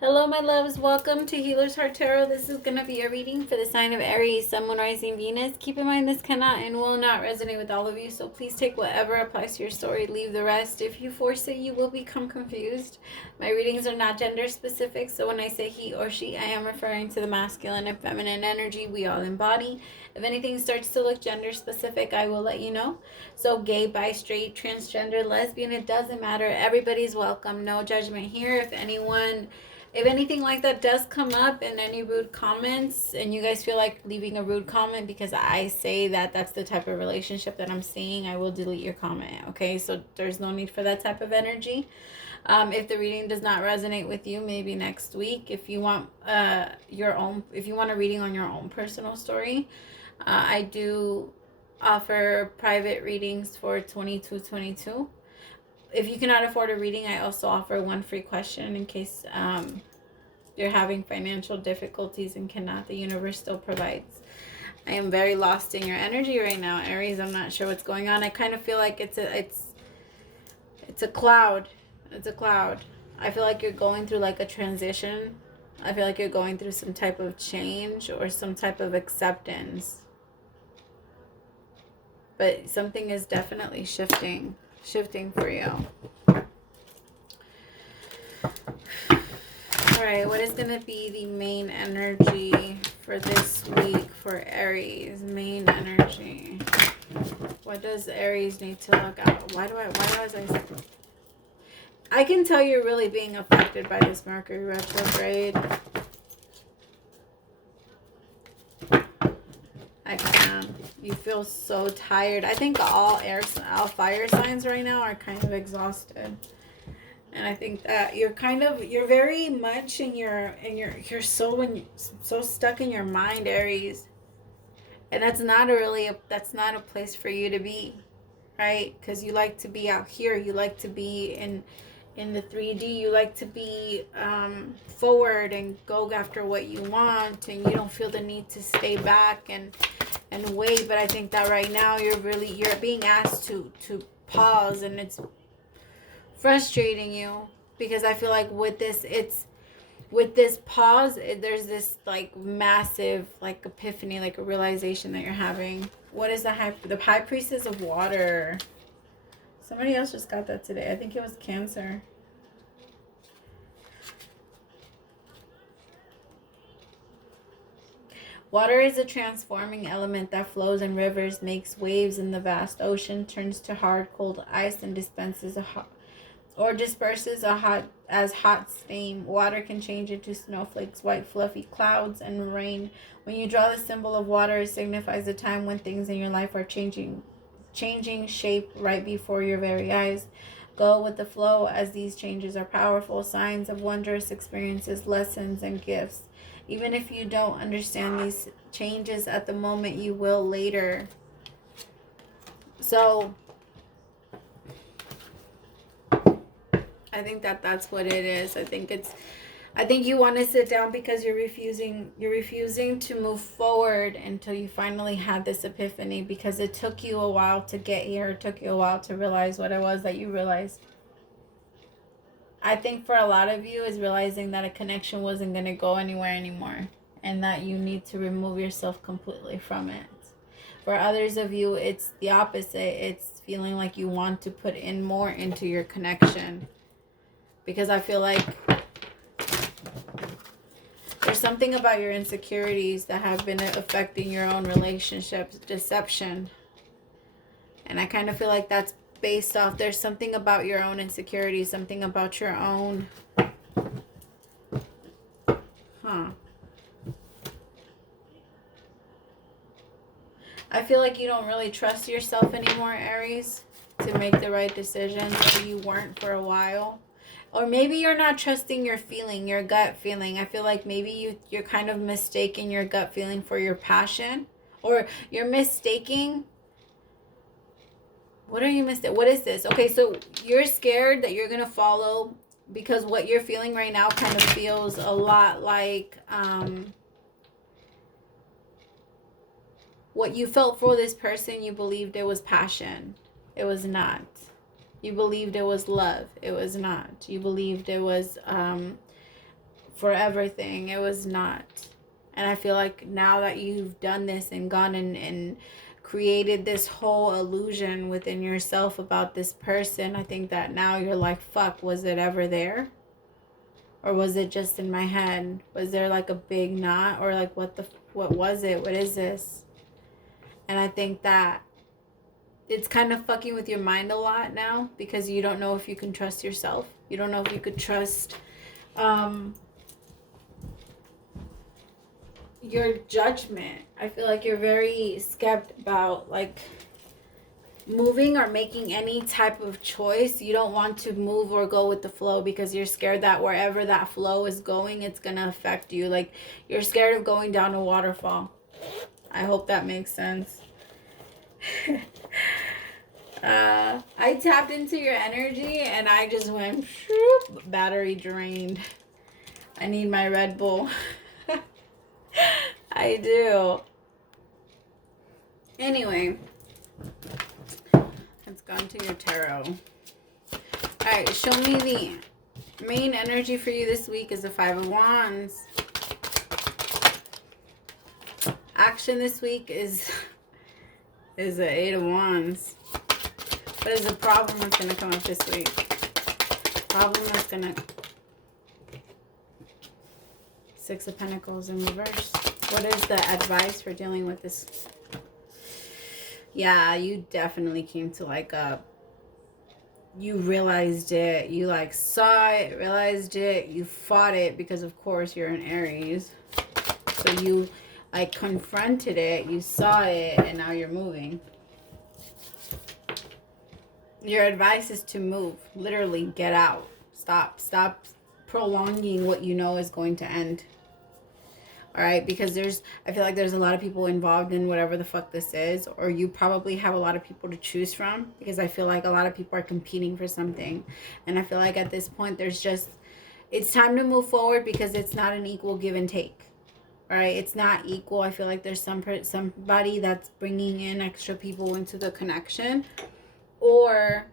Hello, my loves. Welcome to Healer's Heart Tarot. This is going to be a reading for the sign of Aries, Sun, Moon, Rising, Venus. Keep in mind this cannot and will not resonate with all of you, so please take whatever applies to your story, leave the rest. If you force it, you will become confused. My readings are not gender specific, so when I say he or she, I am referring to the masculine and feminine energy we all embody. If anything starts to look gender specific, I will let you know. So gay, bi, straight, transgender, lesbian, it doesn't matter. Everybody's welcome. No judgment here. If anything like that does come up in any rude comments and you guys feel like leaving a rude comment because I say that that's the type of relationship that I'm seeing, I will delete your comment. Okay, so there's no need for that type of energy. If the reading does not resonate with you, maybe next week. If you want if you want a reading on your own personal story, I do offer private readings for 2222. If you cannot afford a reading, I also offer one free question in case you're having financial difficulties and cannot. The universe still provides. I am very lost in your energy right now, Aries. I'm not sure what's going on. I kind of feel like it's a cloud. It's a cloud. I feel like you're going through like a transition. I feel like you're going through some type of change or some type of acceptance. But something is definitely shifting for you. Alright, what is going to be the main energy for this week for Aries? Main energy. What does Aries need to look out? Why was I can tell you're really being affected by this Mercury retrograde. I can. You feel so tired. I think all fire signs right now are kind of exhausted. And I think that you're very much you're so stuck in your mind, Aries. And that's not a place for you to be, right? Because you like to be out here. You like to be in the 3D. You like to be forward and go after what you want, and you don't feel the need to stay back and wait. But I think that right now you're being asked to pause, and it's frustrating you because I feel like with this pause, there's this like massive like epiphany, like a realization that you're having. What is the high priestess of water? Somebody else just got that today. I think it was Cancer. Water is a transforming element that flows in rivers, makes waves in the vast ocean, turns to hard, cold ice, and disperses hot steam. Water can change into snowflakes, white fluffy clouds, and rain. When you draw the symbol of water, it signifies a time when things in your life are changing shape right before your very eyes. Go with the flow, as these changes are powerful signs of wondrous experiences, lessons, and gifts. Even if you don't understand these changes at the moment, you will later. So I think that's what it is. I think you want to sit down because you're refusing to move forward until you finally had this epiphany, because it took you a while to get here. It took you a while to realize what it was that you realized. I think for a lot of you is realizing that a connection wasn't going to go anywhere anymore, and that you need to remove yourself completely from it. For others of you, it's the opposite. It's feeling like you want to put in more into your connection. Because I feel like there's something about your insecurities that have been affecting your own relationships, deception. And I kind of feel like that's based off, there's something about your own insecurities, something about your own, I feel like you don't really trust yourself anymore, Aries, to make the right decisions, or you weren't for a while. Or maybe you're not trusting your gut feeling. I feel like maybe you're kind of mistaking your gut feeling for your passion. Or you're mistaking... What are you mistaking? What is this? Okay, so you're scared that you're going to follow, because what you're feeling right now kind of feels a lot like... what you felt for this person, you believed it was passion. It was not. You believed it was love. It was not. You believed it was for everything. It was not. And I feel like now that you've done this and gone and created this whole illusion within yourself about this person, I think that now you're like, fuck, was it ever there? Or was it just in my head? Was there like a big knot? Or like, what was it? What is this? And I think that it's kind of fucking with your mind a lot now, because you don't know if you can trust yourself. You don't know if you could trust your judgment. I feel like you're very skeptical about like moving or making any type of choice. You don't want to move or go with the flow because you're scared that wherever that flow is going, it's gonna affect you. Like, you're scared of going down a waterfall. I hope that makes sense. I tapped into your energy and I just went shoop, battery drained. I need my Red Bull. I do. Anyway, let's go into your tarot. Alright, show me the main energy for you this week is the Five of Wands. Action this week is the Eight of Wands. What is the problem that's going to come up this week? Problem that's going to... Six of Pentacles in reverse. What is the advice for dealing with this? Yeah, you definitely came to like a... You realized it. You like saw it, realized it. You fought it because of course you're an Aries. So you like confronted it. You saw it and now you're moving. Your advice is to move. Literally, get out. Stop prolonging what you know is going to end. Alright, because I feel like there's a lot of people involved in whatever the fuck this is. Or you probably have a lot of people to choose from. Because I feel like a lot of people are competing for something. And I feel like at this point, it's time to move forward because it's not an equal give and take. Alright, it's not equal. I feel like there's somebody that's bringing in extra people into the connection. Or,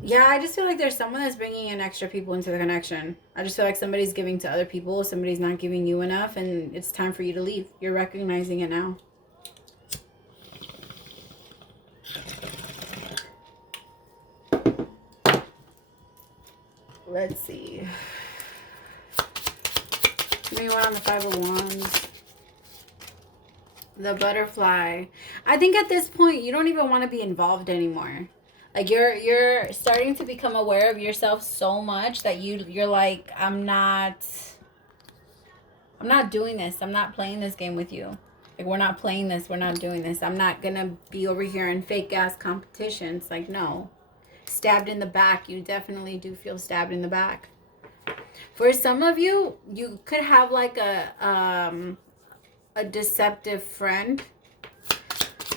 yeah, I just feel like there's someone that's bringing in extra people into the connection. I just feel like somebody's giving to other people. Somebody's not giving you enough. And it's time for you to leave. You're recognizing it now. Let's see. Give me one on the Five of Wands. The Butterfly. I think at this point, you don't even want to be involved anymore. Like, you're starting to become aware of yourself so much that you're like, I'm not doing this. I'm not playing this game with you. Like, we're not playing this. We're not doing this. I'm not going to be over here in fake-ass competitions. Like, no. Stabbed in the back. You definitely do feel stabbed in the back. For some of you, you could have, like, a deceptive friend.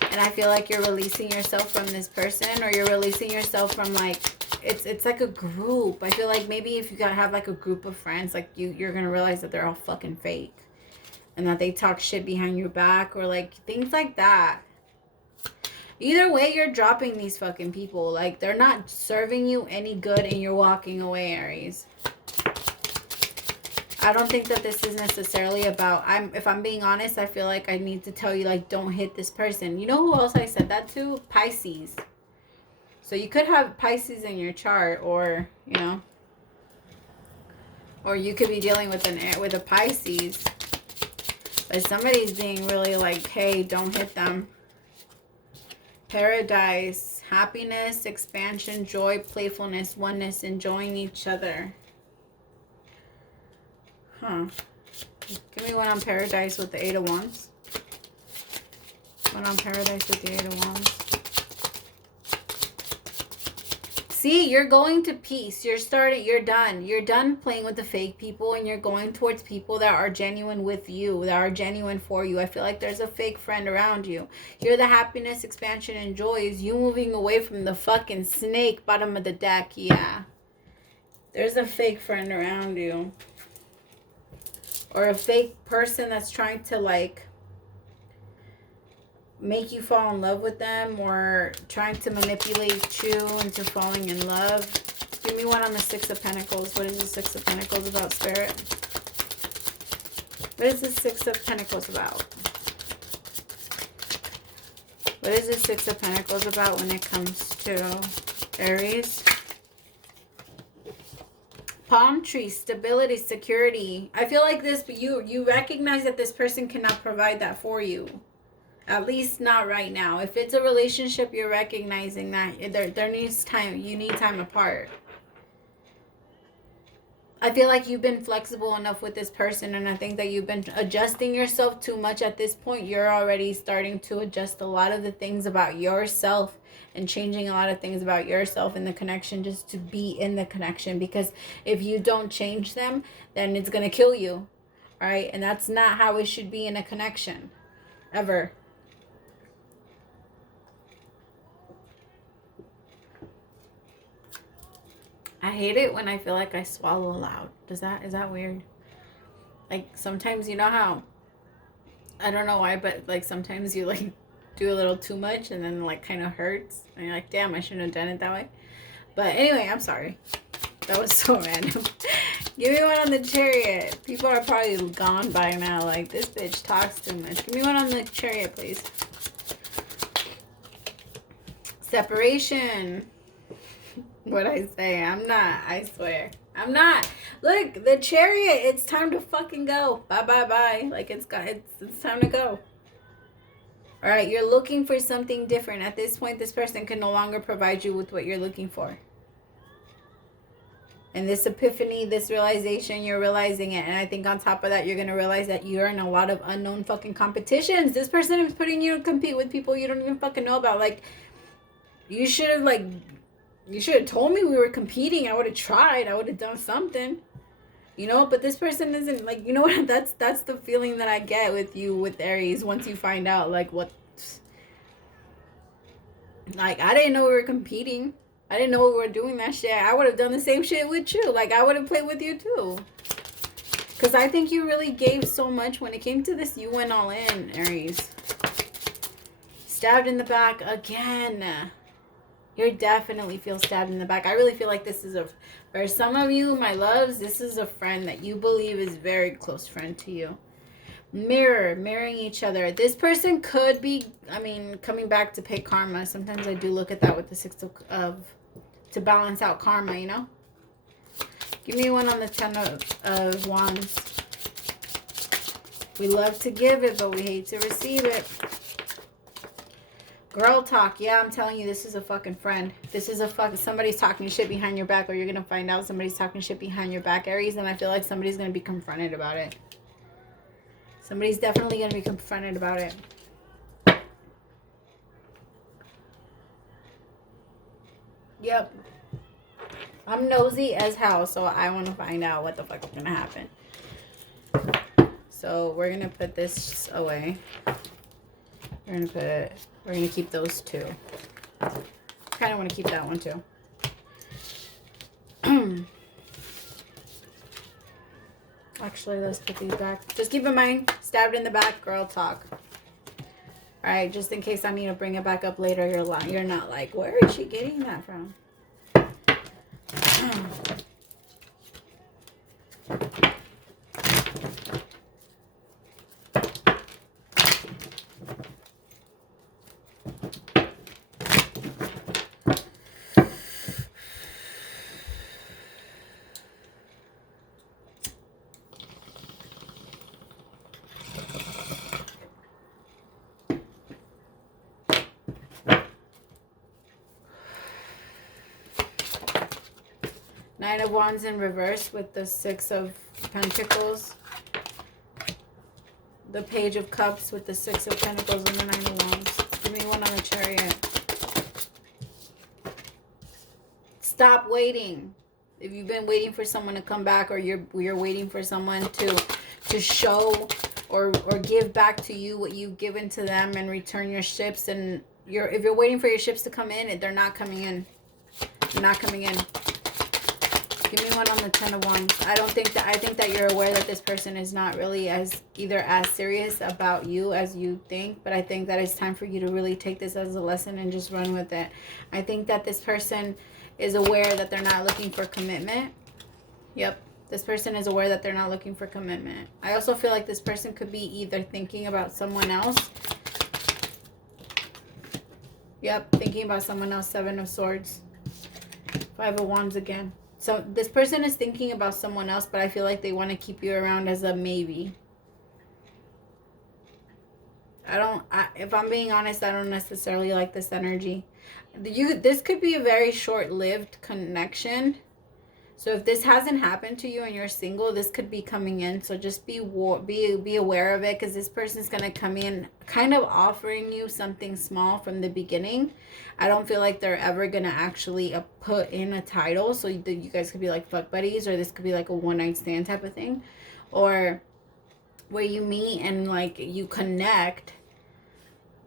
And I feel like you're releasing yourself from this person. Or you're releasing yourself from, like... It's like a group. I feel like maybe if you gotta have like a group of friends, like you're gonna realize that they're all fucking fake. And that they talk shit behind your back or like things like that. Either way, you're dropping these fucking people. Like, they're not serving you any good and you're walking away, Aries. I don't think that this is necessarily about... If I'm being honest, I feel like I need to tell you, like, don't hit this person. You know who else I said that to? Pisces. So you could have Pisces in your chart, or, you know, or you could be dealing with a Pisces. But somebody's being really like, hey, don't hit them. Paradise, happiness, expansion, joy, playfulness, oneness, enjoying each other. Huh. Give me one on Paradise with the Eight of Wands. One on Paradise with the Eight of Wands. See, you're going to peace. You're done. You're done playing with the fake people and you're going towards people that are genuine with you, that are genuine for you. I feel like there's a fake friend around you. You're the happiness, expansion, and joy is you moving away from the fucking snake bottom of the deck. Yeah. There's a fake friend around you. Or a fake person that's trying to like make you fall in love with them, or trying to manipulate you into falling in love. Give me one on the Six of Pentacles. What is the Six of Pentacles about, Spirit? What is the Six of Pentacles about? What is the Six of Pentacles about when it comes to Aries? Palm tree, stability, security. I feel like this, but you recognize that this person cannot provide that for you. At least not right now. If it's a relationship, you're recognizing that there needs time. You need time apart. I feel like you've been flexible enough with this person, and I think that you've been adjusting yourself too much at this point. You're already starting to adjust a lot of the things about yourself and changing a lot of things about yourself in the connection just to be in the connection. Because if you don't change them, then it's going to kill you. All right? And that's not how it should be in a connection. Ever. I hate it when I feel like I swallow loud. Is that weird? Like sometimes, you know how, I don't know why, but like sometimes you like do a little too much and then like kind of hurts. And you're like, damn, I shouldn't have done it that way. But anyway, I'm sorry. That was so random. Give me one on the Chariot. People are probably gone by now. Like, this bitch talks too much. Give me one on the Chariot, please. Separation. What'd I say? I'm not. I swear. I'm not. Look, the Chariot. It's time to fucking go. Bye, bye, bye. Like, it's time to go. All right, you're looking for something different. At this point, this person can no longer provide you with what you're looking for. And this epiphany, this realization, you're realizing it. And I think on top of that, you're going to realize that you're in a lot of unknown fucking competitions. This person is putting you to compete with people you don't even fucking know about. Like, you should have told me we were competing. I would have tried. I would have done something. You know, but this person isn't, like, you know what? That's the feeling that I get with you, with Aries, once you find out, like, what. Like, I didn't know we were competing. I didn't know we were doing that shit. I would have done the same shit with you. Like, I would have played with you too. Because I think you really gave so much. When it came to this, you went all in, Aries. Stabbed in the back again. You definitely feel stabbed in the back. I really feel like this is for some of you, my loves, this is a friend that you believe is very close friend to you. Mirroring each other. This person could be, I mean, coming back to pay karma. Sometimes I do look at that with the Six of to balance out karma, you know? Give me one on the Ten of Wands. We love to give it, but we hate to receive it. Girl talk. Yeah, I'm telling you, this is a fucking friend. This is somebody's talking shit behind your back, or you're going to find out somebody's talking shit behind your back, Aries, and I feel like somebody's going to be confronted about it. Somebody's definitely going to be confronted about it. Yep. I'm nosy as hell, so I want to find out what the fuck is going to happen. So we're going to put this away. We're going to keep those two. Kind of want to keep that one too. Actually, let's put these back. Just keep in mind, stabbed in the back, girl talk. All right, just in case I need to bring it back up later, you're not like, where is she getting that from? Nine of Wands in reverse with the Six of Pentacles. The Page of Cups with the Six of Pentacles and the Nine of Wands. Give me one on the Chariot. Stop waiting. If you've been waiting for someone to come back, or you're waiting for someone to show or give back to you what you've given to them and return your ships, and if you're waiting for your ships to come in, they're not coming in. They're not coming in. Give me one on the Ten of Wands. I think that you're aware that this person is not really as serious about you as you think, but I think that it's time for you to really take this as a lesson and just run with it. I think that this person is aware that they're not looking for commitment. Yep. This person is aware that they're not looking for commitment. I also feel like this person could be either thinking about someone else. Yep, thinking about someone else. 7 of Swords. 5 of Wands again. So this person is thinking about someone else, but I feel like they want to keep you around as a maybe. If I'm being honest, I don't necessarily like this energy. This could be a very short-lived connection. So if this hasn't happened to you and you're single, this could be coming in. So just be aware of it, because this person's going to come in kind of offering you something small from the beginning. I don't feel like they're ever going to actually put in a title. So you guys could be like fuck buddies, or this could be like a one-night stand type of thing. Or where you meet and like you connect.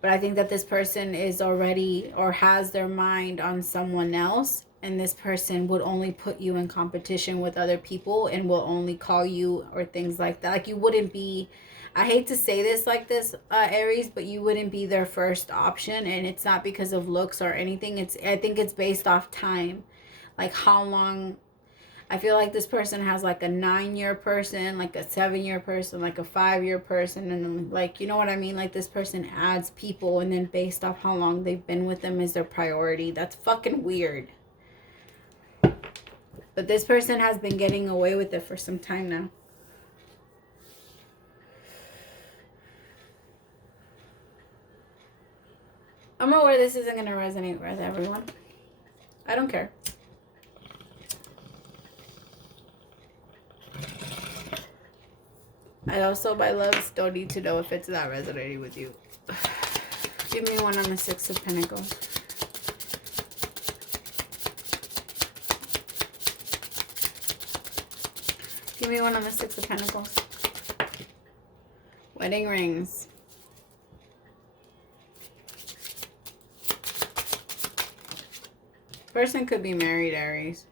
But I think that this person is already or has their mind on someone else. And this person would only put you in competition with other people and will only call you or things like that. Like you wouldn't be, I hate to say this like this, Aries, but you wouldn't be their first option. And it's not because of looks or anything. I think it's based off time. Like how long, I feel like this person has like a 9-year person, like a 7-year person, like a 5-year person. And like, you know what I mean? Like this person adds people and then based off how long they've been with them is their priority. That's fucking weird. But this person has been getting away with it for some time now. I'm aware this isn't going to resonate with everyone. I don't care. I also, by love, still need to know if it's not resonating with you. Give me one on the 6 of Pentacles. Give me one on the 6 of Pentacles. Wedding rings. Person could be married, Aries.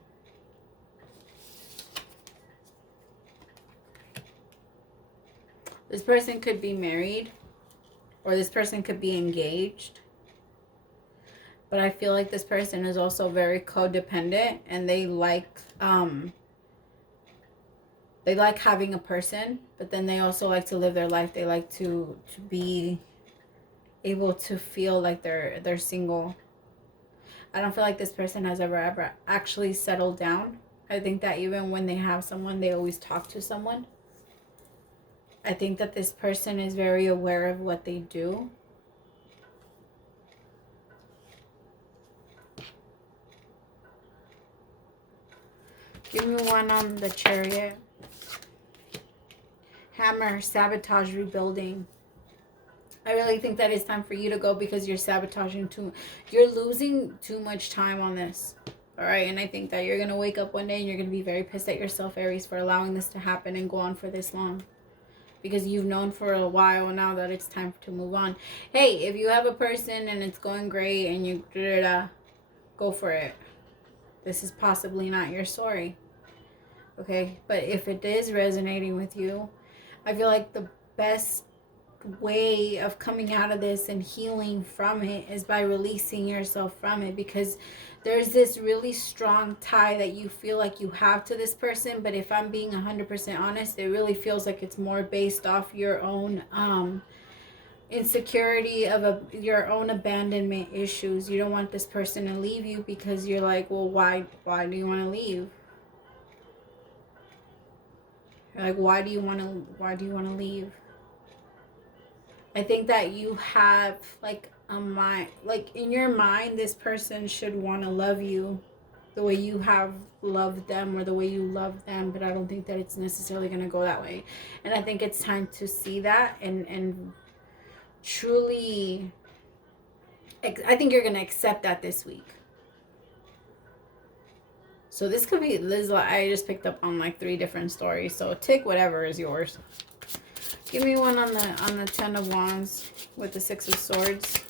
This person could be married, or this person could be engaged. But I feel like this person is also very codependent, and they like having a person, but then they also like to live their life. They like to be able to feel like they're single. I don't feel like this person has ever actually settled down. I think that even when they have someone, they always talk to someone. I think that this person is very aware of what they do. Give me one on the Chariot. Hammer, sabotage, rebuilding. I really think that it's time for you to go because you're sabotaging you're losing too much time on this. All right, and I think that you're going to wake up one day and you're going to be very pissed at yourself, Aries, for allowing this to happen and go on for this long. Because you've known for a while now that it's time to move on. Hey, if you have a person and it's going great and you go for it. This is possibly not your story. Okay, but if it is resonating with you, I feel like the best way of coming out of this and healing from it is by releasing yourself from it, because there's this really strong tie that you feel like you have to this person. But if I'm being 100% honest, it really feels like it's more based off your own insecurity of your own abandonment issues. You don't want this person to leave you because you're like, well, why do you want to leave? Like, why do you want to leave? I think that you have like a mind, like in your mind, this person should want to love you the way you have loved them or the way you love them, but I don't think that it's necessarily going to go that way. And I think it's time to see that and truly, I think you're going to accept that this week. So this could be, I just picked up on like 3 different stories. So take whatever is yours. Give me one on the 10 of Wands with the 6 of Swords.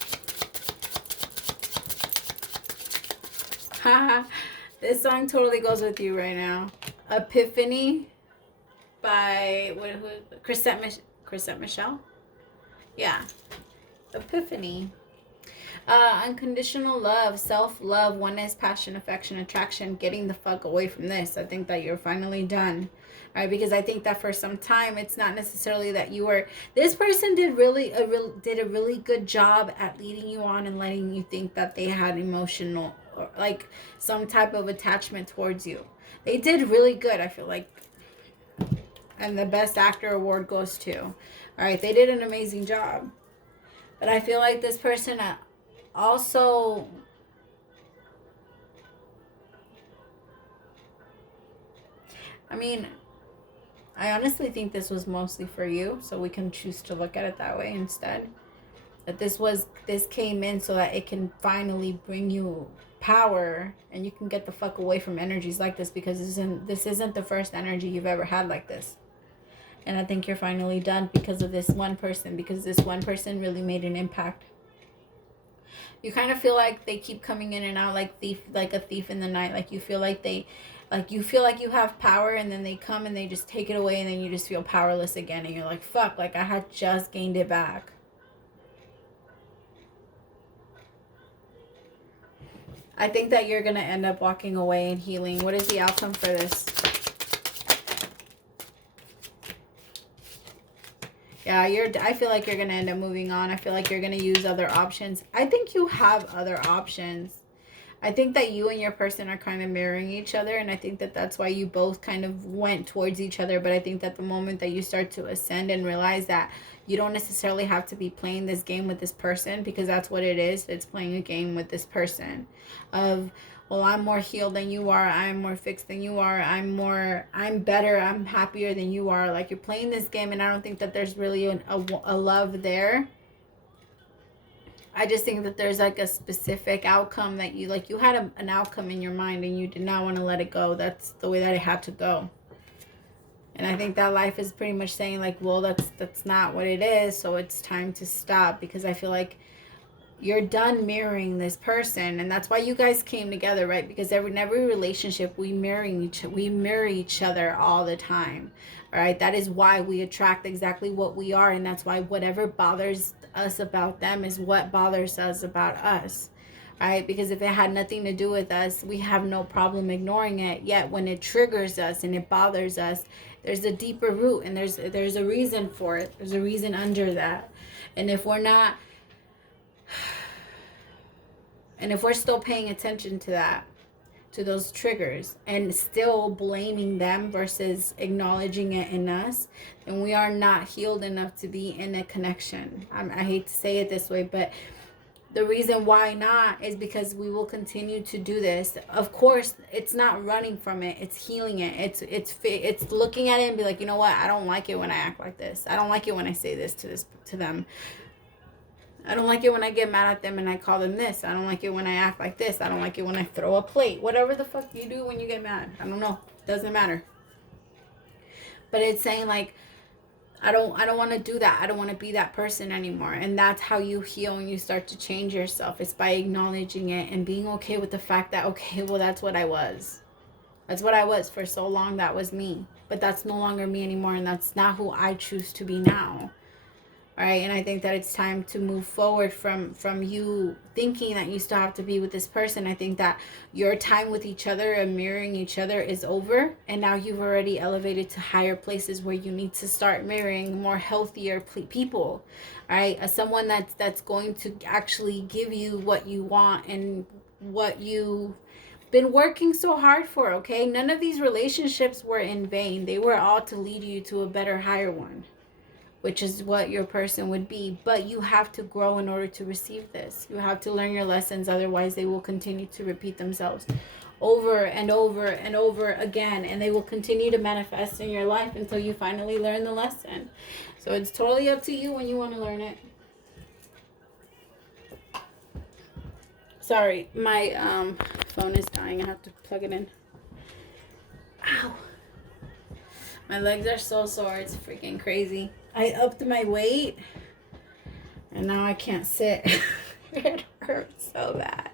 Haha, this song totally goes with you right now. Epiphany by Cashapp Michelle? Yeah. Epiphany. Unconditional love, self-love, oneness, passion, affection, attraction, getting the fuck away from this. I think that you're finally done. All right, because I think that for some time it's not necessarily that you were, this person did a really good job at leading you on and letting you think that they had emotional or like some type of attachment towards you. They did really good, I feel like. And the best actor award goes to. All right, they did an amazing job. But I feel like this person also, I mean, I honestly think this was mostly for you, so we can choose to look at it that way instead. That this came in so that it can finally bring you power and you can get the fuck away from energies like this, because this isn't the first energy you've ever had like this. And I think you're finally done because of this one person, because this one person really made an impact. You kind of feel like they keep coming in and out like a thief in the night. Like you feel like you feel like you have power, and then they come and they just take it away, and then you just feel powerless again, and you're like, fuck, like I had just gained it back. I think that you're going to end up walking away and healing. What is the outcome for this? Yeah, I feel like you're going to end up moving on. I feel like you're going to use other options. I think you have other options. I think that you and your person are kind of mirroring each other, and I think that that's why you both kind of went towards each other. But I think that the moment that you start to ascend and realize that you don't necessarily have to be playing this game with this person, because that's what it is. It's playing a game with this person of, well, I'm more healed than you are. I'm more fixed than you are. I'm better. I'm happier than you are. Like, you're playing this game, and I don't think that there's really a love there. I just think that there's like a specific outcome that you had an outcome in your mind and you did not want to let it go. That's the way that it had to go. And I think that life is pretty much saying like, well, that's not what it is. So it's time to stop, because I feel like you're done mirroring this person. And that's why you guys came together, right? Because in every relationship, we mirror each other all the time. All right. That is why we attract exactly what we are. And that's why whatever bothers us about them is what bothers us about us. All right. Because if it had nothing to do with us, we have no problem ignoring it. Yet when it triggers us and it bothers us, there's a deeper root, and there's a reason for it. There's a reason under that. And if we're not, and if we're still paying attention to that, to those triggers, and still blaming them versus acknowledging it in us, then we are not healed enough to be in a connection. I hate to say it this way, but the reason why not is because we will continue to do this. Of course, it's not running from it. It's healing it. It's looking at it and be like, you know what? I don't like it when I act like this. I don't like it when I say this to them. I don't like it when I get mad at them and I call them this. I don't like it when I act like this. I don't like it when I throw a plate. Whatever the fuck you do when you get mad. I don't know. Doesn't matter. But it's saying like, I don't want to do that. I don't want to be that person anymore. And that's how you heal and you start to change yourself. It's by acknowledging it and being okay with the fact that, okay, well, that's what I was. That's what I was for so long. That was me. But that's no longer me anymore. And that's not who I choose to be now. All right, and I think that it's time to move forward from you thinking that you still have to be with this person. I think that your time with each other and mirroring each other is over. And now you've already elevated to higher places where you need to start mirroring more healthier people. All right, as someone that's going to actually give you what you want and what you've been working so hard for, okay? None of these relationships were in vain. They were all to lead you to a better, higher one, which is what your person would be. But you have to grow in order to receive this. You have to learn your lessons. Otherwise, they will continue to repeat themselves over and over and over again. And they will continue to manifest in your life until you finally learn the lesson. So it's totally up to you when you want to learn it. Sorry, my phone is dying. I have to plug it in. Ow. My legs are so sore. It's freaking crazy. I upped my weight and now I can't sit. It hurts so bad.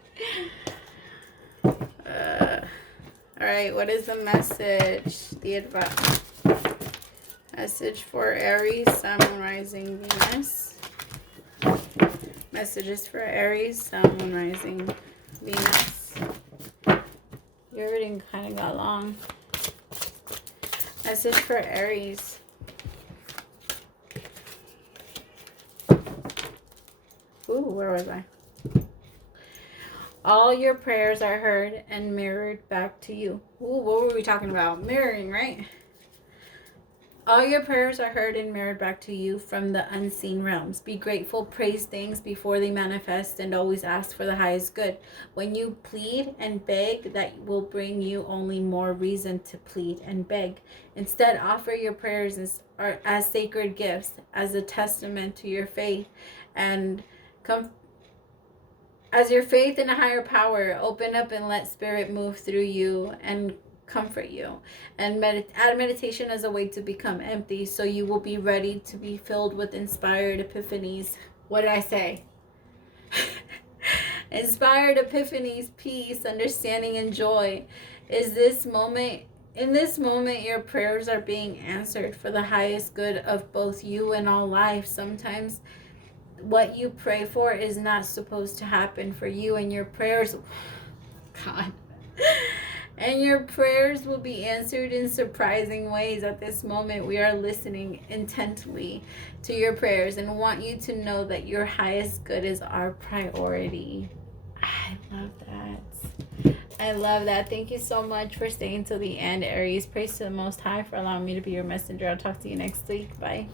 Alright, what is the message? The advice. Message for Aries, Sun, Moon, Rising, Venus. Messages for Aries, Sun, Moon, Rising, Venus. Your reading kind of got long. Message for Aries. Ooh, where was I? All your prayers are heard and mirrored back to you. Ooh, what were we talking about? Mirroring, right? All your prayers are heard and mirrored back to you from the unseen realms. Be grateful, praise things before they manifest, and always ask for the highest good. When you plead and beg, that will bring you only more reason to plead and beg. Instead, offer your prayers as sacred gifts, as a testament to your faith, and as your faith in a higher power. Open up and let spirit move through you and comfort you, and add meditation as a way to become empty, so you will be ready to be filled with inspired epiphanies. What did I say? Inspired epiphanies, peace, understanding, and joy. In this moment, your prayers are being answered for the highest good of both you and all life. Sometimes what you pray for is not supposed to happen for you, and your prayers, God, and your prayers will be answered in surprising ways. At this moment, we are listening intently to your prayers and want you to know that your highest good is our priority. I love that. I love that. Thank you so much for staying till the end, Aries. Praise to the Most High for allowing me to be your messenger. I'll talk to you next week. Bye.